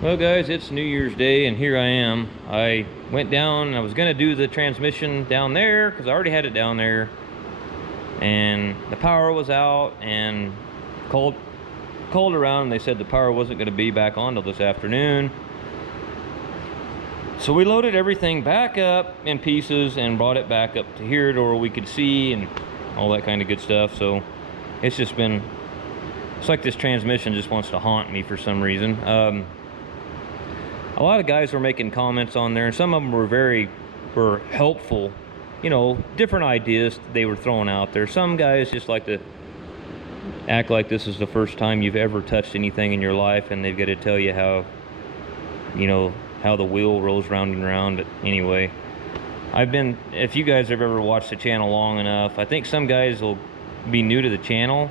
Well guys, it's New Year's Day and here I am. I went down and I was gonna do the transmission down there because I already had it down there, and the power was out and called around and they said the power wasn't gonna be back on till this afternoon. So we loaded everything back up in pieces and brought it back up to here to where we could see and all that kind of good stuff. So it's like this transmission just wants to haunt me for some reason. A lot of guys were making comments on there, and some of them were helpful, you know, different ideas they were throwing out there. Some guys just like to act like this is the first time you've ever touched anything in your life, and they've got to tell you how, you know, how the wheel rolls round and round. But anyway, if you guys have ever watched the channel long enough, I think some guys will be new to the channel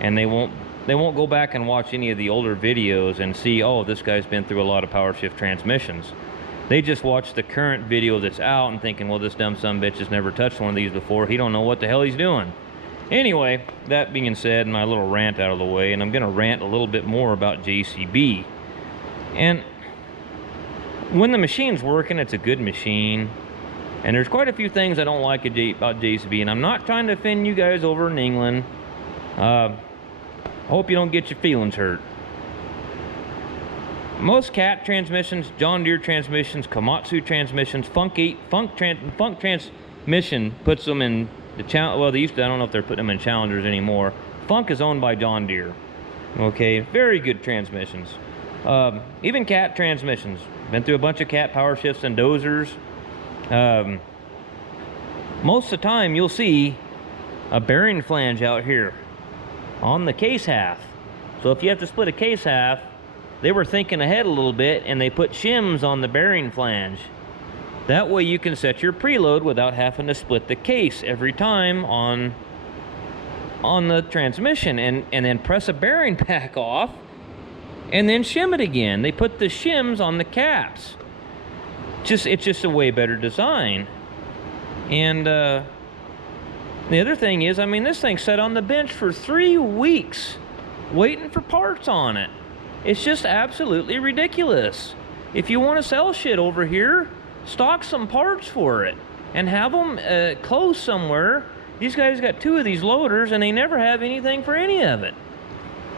and they won't go back and watch any of the older videos and see, oh, this guy's been through a lot of power shift transmissions. They just watch the current video that's out and thinking, well, this dumb sumbitch has never touched one of these before. He don't know what the hell he's doing. Anyway, that being said, my little rant out of the way, and I'm going to rant a little bit more about JCB. And when the machine's working, it's a good machine. And there's quite a few things I don't like about JCB, and I'm not trying to offend you guys over in England. I hope you don't get your feelings hurt. Most cat transmissions, John Deere transmissions, Komatsu transmissions, Funk transmission puts them in the well, they used to, I don't know if they're putting them in Challengers anymore. Funk is owned by John Deere. Okay, very good transmissions. Even cat transmissions. Been through a bunch of cat power shifts and dozers. Most of the time you'll see a bearing flange out here on the case half. So if you have to split a case half, they were thinking ahead a little bit and they put shims on the bearing flange. That way you can set your preload without having to split the case every time on the transmission, and then press a bearing pack off and then shim it again. They put the shims on the caps. It's just a way better design. And the other thing is, I mean, this thing sat on the bench for 3 weeks waiting for parts on it. It's just absolutely ridiculous. If you want to sell shit over here, stock some parts for it and have them close somewhere. These guys got 2 of these loaders and they never have anything for any of it.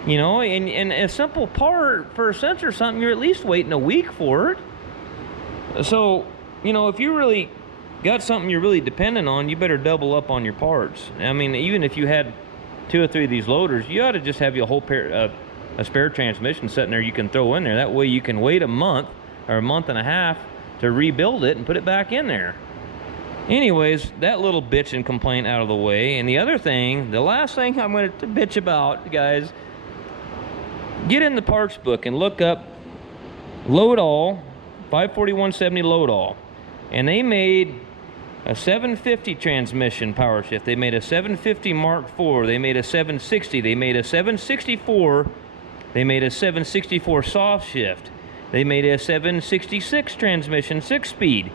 You know, and a simple part for a sensor or something, you're at least waiting a week for it. So, you know, if you really got something you're really dependent on, you better double up on your parts. I mean, even if you had 2 or 3 of these loaders, you ought to just have your whole pair a spare transmission sitting there you can throw in there. That way you can wait a month or a month and a half to rebuild it and put it back in there. Anyways, that little bitch and complaint out of the way. And the other thing, the last thing I'm going to bitch about, guys, get in the parts book and look up load all, 54170 load all. And they made a 750 transmission power shift. They made a 750 Mark IV. They made a 760. They made a 764. They made a 764 soft shift. They made a 766 transmission 6-speed.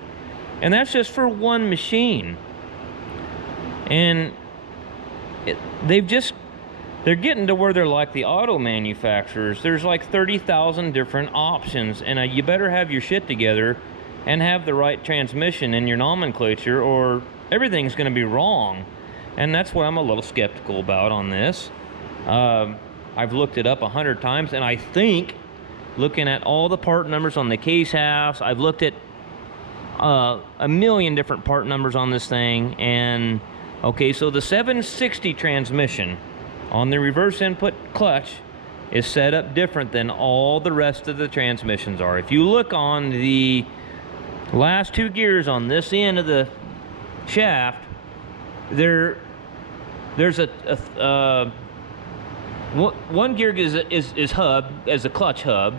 And that's just for one machine. And they're getting to where they're like the auto manufacturers. There's like 30,000 different options, and you better have your shit together and have the right transmission in your nomenclature, or everything's going to be wrong. And that's what I'm a little skeptical about on this. I've looked it up 100 times, and I think, looking at all the part numbers on the case halves, I've looked at a million different part numbers on this thing. And okay, so the 760 transmission on the reverse input clutch is set up different than all the rest of the transmissions are. If you look on the last 2 gears on this end of the shaft, there's one gear is hub as a clutch hub,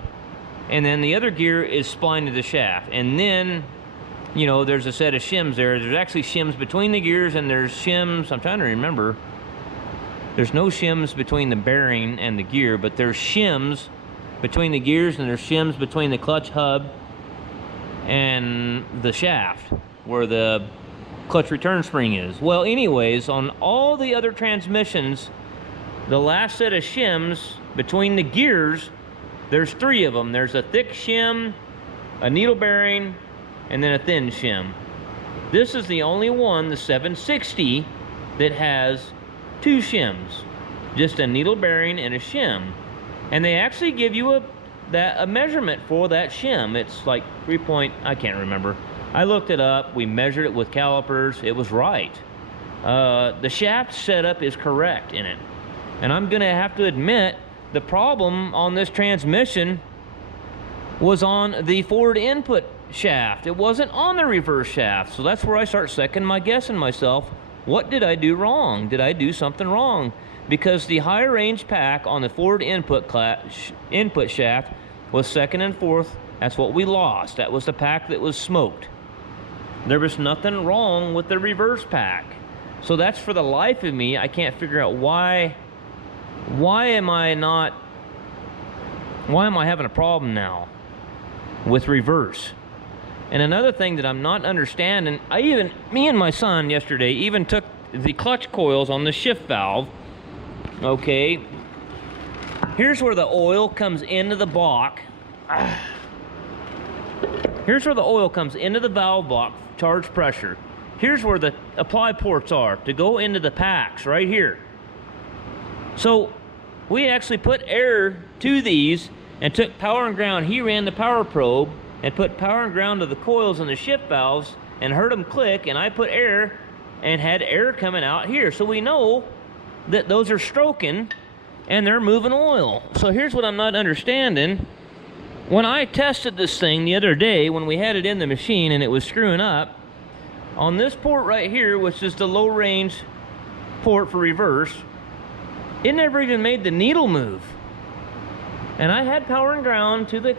and then the other gear is spline to the shaft. And then, you know, there's a set of shims there. There's actually shims between the gears, and there's shims, I'm trying to remember, there's no shims between the bearing and the gear, but there's shims between the gears, and there's shims between the clutch hub and the shaft where the clutch return spring is. Well, anyways, on all the other transmissions, the last set of shims between the gears There's 3 of them. There's a thick shim, a needle bearing, and then a thin shim. This is the only one, the 760, that has 2 shims. Just a needle bearing and a shim. And they actually give you a measurement for that shim. It's like 3 point, I can't remember. I looked it up, we measured it with calipers, it was right. The shaft setup is correct in it. And I'm gonna have to admit, the problem on this transmission was on the forward input shaft. It wasn't on the reverse shaft. So that's where I start second guessing myself. What did I do wrong? Did I do something wrong? Because the higher range pack on the forward input shaft was 2nd and 4th. That's what we lost. That was the pack that was smoked. There was nothing wrong with the reverse pack. So that's, for the life of me, I can't figure out why am I having a problem now with reverse. And another thing that I'm not understanding, me and my son yesterday even took the clutch coils on the shift valve. Okay, here's where the oil comes into the block. Here's where the oil comes into the valve block, charge pressure. Here's where the apply ports are to go into the packs, right here. So we actually put air to these and took power and ground. He ran the power probe and put power and ground to the coils and the shift valves and heard them click, and I put air and had air coming out here. So we know that those are stroking and they're moving oil. So here's what I'm not understanding. When I tested this thing the other day, when we had it in the machine and it was screwing up, on this port right here, which is the low range port for reverse, it never even made the needle move. And I had power and ground to the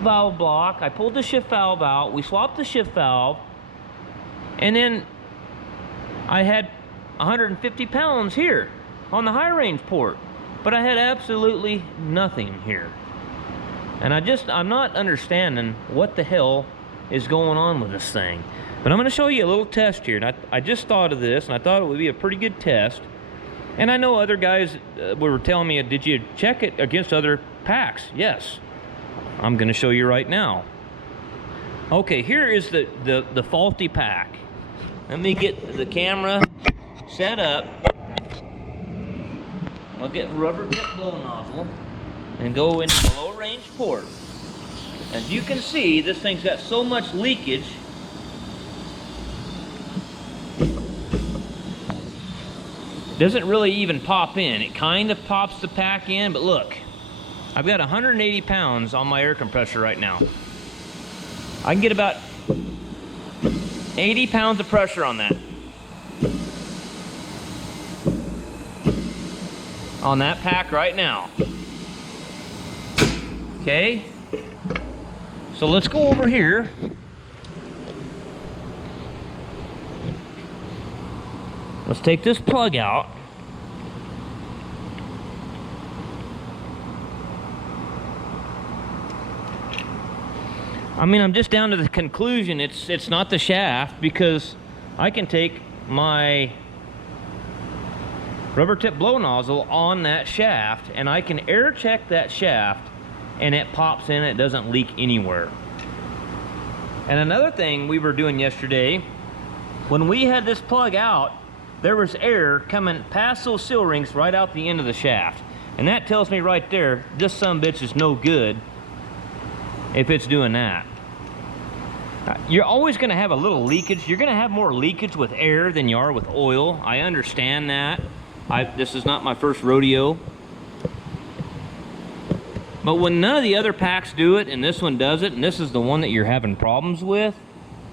valve block. I pulled the shift valve out, we swapped the shift valve, and then I had 150 pounds here on the high range port, but I had absolutely nothing here. And I'm not understanding what the hell is going on with this thing. But I'm going to show you a little test here. And I just thought of this, and I thought it would be a pretty good test. And I know other guys were telling me, did you check it against other packs? Yes. I'm going to show you right now. Okay, here is the faulty pack. Let me get the camera set up. I'll get rubber tip blow nozzle and go into the low range port. As you can see, this thing's got so much leakage. It doesn't really even pop in. It kind of pops the pack in, but look, I've got 180 pounds on my air compressor right now. I can get about 80 pounds of pressure on that. On that pack right now. Okay, so let's go over here. Let's take this plug out. I mean, I'm just down to the conclusion it's not the shaft, because I can take my rubber tip blow nozzle on that shaft and I can air check that shaft and it pops in, it doesn't leak anywhere. And another thing we were doing yesterday, when we had this plug out, there was air coming past those seal rings right out the end of the shaft. And that tells me right there, this sumbitch is no good if it's doing that. You're always gonna have a little leakage. You're gonna have more leakage with air than you are with oil. I understand that. This is not my first rodeo. But when none of the other packs do it and this one does it, and this is the one that you're having problems with,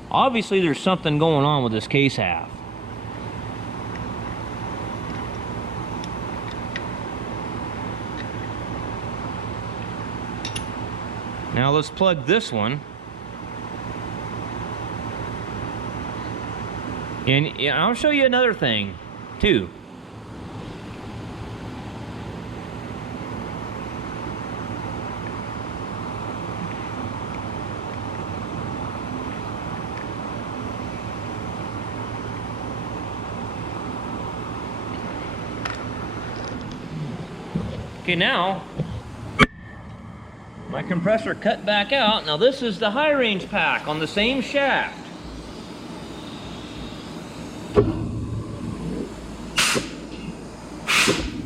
obviously there's something going on with this case half. Now let's plug this one. And I'll show you another thing too. Okay, now my compressor cut back out. Now this is the high range pack on the same shaft.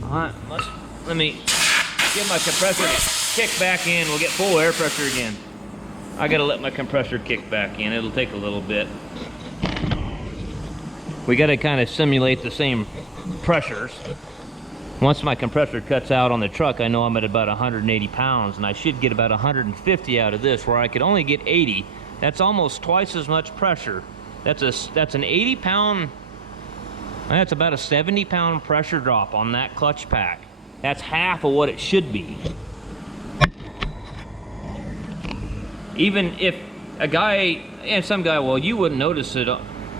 Alright, let me get my compressor to kick back in. We'll get full air pressure again. I gotta let my compressor kick back in. It'll take a little bit. We gotta kind of simulate the same pressures. Once my compressor cuts out on the truck, I know I'm at about 180 pounds, and I should get about 150 out of this, where I could only get 80. That's almost twice as much pressure. That's an 80 pound, that's about a 70 pound pressure drop on that clutch pack. That's half of what it should be. Even if a guy, and some guy, well, you wouldn't notice it.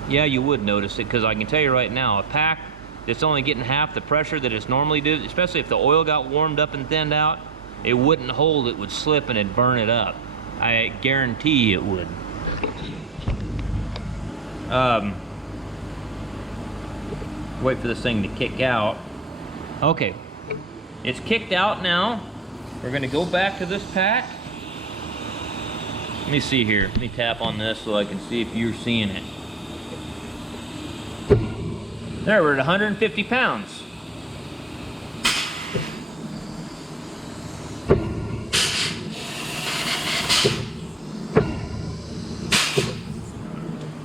Yeah, you would notice it, because I can tell you right now, a pack that's only getting half the pressure that it's normally do, especially if the oil got warmed up and thinned out, it wouldn't hold, it would slip and it'd burn it up. I guarantee it would. Wait for this thing to kick out. Okay, it's kicked out now. We're gonna go back to this pack. Let me see here, let me tap on this so I can see if you're seeing it. There, we're at 150 pounds.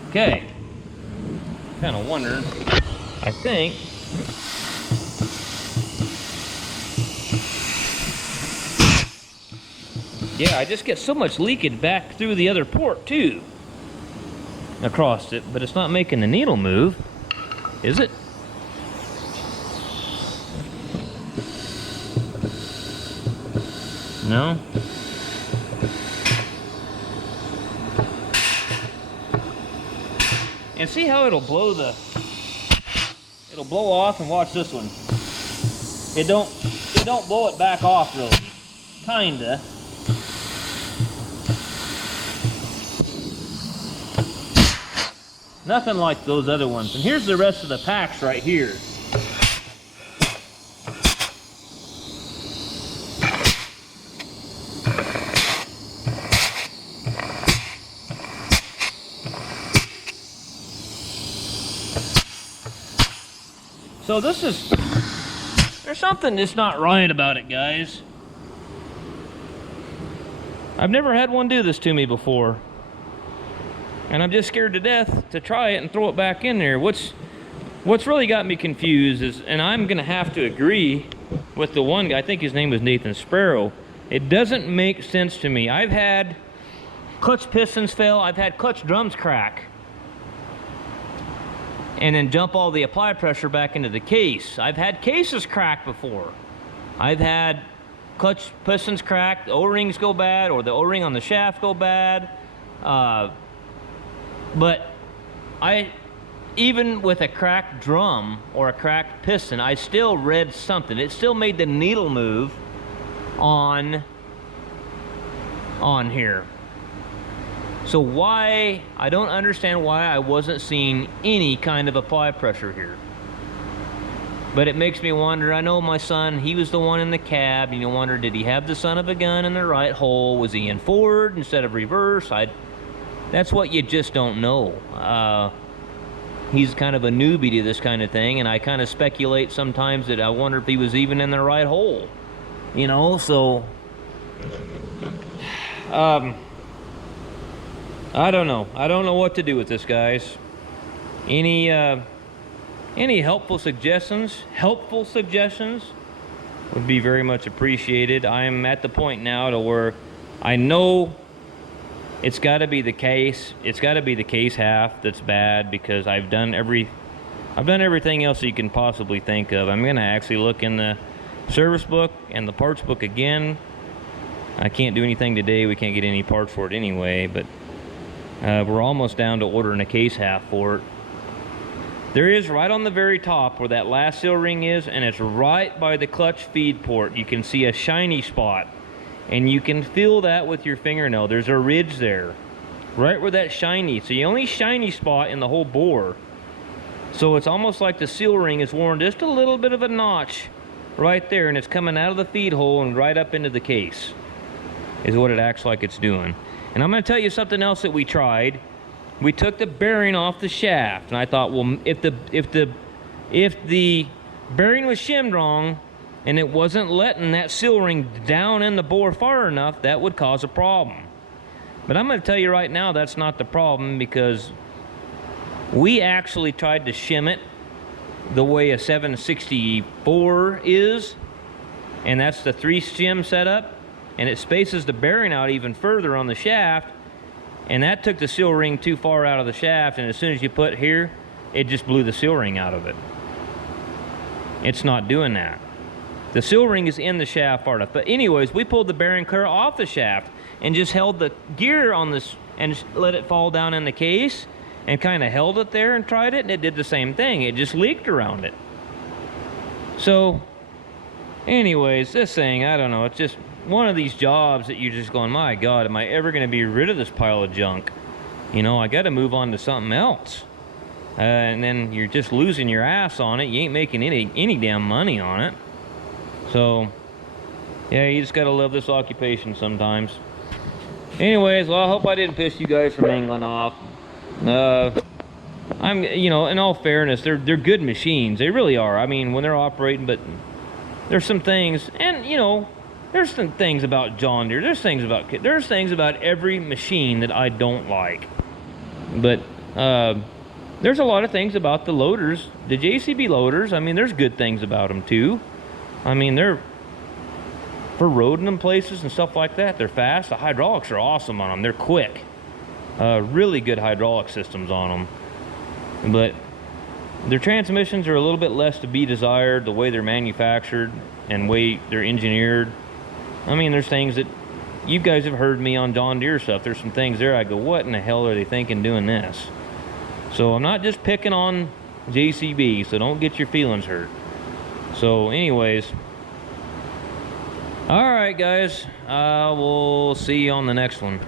Okay. Kind of wondering, I think. Yeah, I just get so much leakage back through the other port too. Across it, but it's not making the needle move. Is it? No? And see how it'll blow off, and watch this one. It don't blow it back off really. Kinda. Nothing like those other ones. And here's the rest of the packs right here. So there's something that's not right about it, guys. I've never had one do this to me before. And I'm just scared to death to try it and throw it back in there. What's really got me confused is, and I'm gonna have to agree with the one guy, I think his name was Nathan Sparrow. It doesn't make sense to me. I've had clutch pistons fail, I've had clutch drums crack, and then dump all the apply pressure back into the case. I've had cases crack before. I've had clutch pistons crack, the O-rings go bad, or the O-ring on the shaft go bad. But even with a cracked drum or a cracked piston, I still read something. It still made the needle move on here. So why, I don't understand why I wasn't seeing any kind of apply pressure here. But it makes me wonder, I know my son, he was the one in the cab, and you wonder, did he have the son of a gun in the right hole? Was he in forward instead of reverse? That's what you just don't know. He's kind of a newbie to this kind of thing, and I kind of speculate sometimes that I wonder if he was even in the right hole. You know, so... I don't know. I don't know what to do with this, guys. Any helpful suggestions? Helpful suggestions would be very much appreciated. I'm at the point now to where I know it's got to be the case. It's got to be the case half that's bad, because I've done everything else you can possibly think of. I'm gonna actually look in the service book and the parts book again. I can't do anything today. We can't get any parts for it anyway, but we're almost down to ordering a case half for it. There is, right on the very top where that last seal ring is, and it's right by the clutch feed port, you can see a shiny spot, and you can feel that with your fingernail. There's a ridge there, right where that shiny, it's the only shiny spot in the whole bore. So it's almost like the seal ring is worn just a little bit of a notch right there, and it's coming out of the feed hole and right up into the case. is what it acts like it's doing. And I'm going to tell you something else that we tried. We took the bearing off the shaft, and I thought, well, if the bearing was shimmed wrong and it wasn't letting that seal ring down in the bore far enough, that would cause a problem. But I'm going to tell you right now, that's not the problem, because we actually tried to shim it the way a 764 is, and that's the 3 shim setup, and it spaces the bearing out even further on the shaft, and that took the seal ring too far out of the shaft, and as soon as you put here, it just blew the seal ring out of it. It's not doing that. The seal ring is in the shaft far enough. But anyways, we pulled the bearing clear off the shaft and just held the gear on this and just let it fall down in the case and kind of held it there and tried it, and it did the same thing. It just leaked around it. So anyways, this thing, I don't know, it's just one of these jobs that you're just going, my God, am I ever going to be rid of this pile of junk? You know, I got to move on to something else. And then you're just losing your ass on it. You ain't making any damn money on it. So, yeah, you just got to love this occupation sometimes. Anyways, well, I hope I didn't piss you guys from angling off. You know, in all fairness, they're good machines. They really are. I mean, when they're operating, but there's some things, and you know, there's some things about John Deere. There's things about every machine that I don't like. But there's a lot of things about the loaders, the JCB loaders. I mean, there's good things about them too. I mean, they're for roading them places and stuff like that. They're fast. The hydraulics are awesome on them. They're quick. Really good hydraulic systems on them. But their transmissions are a little bit less to be desired, the way they're manufactured and way they're engineered. I mean, there's things that you guys have heard me on John Deere stuff. There's some things there I go, what in the hell are they thinking doing this? So I'm not just picking on JCB, so don't get your feelings hurt. So anyways, all right guys, we'll see you on the next one.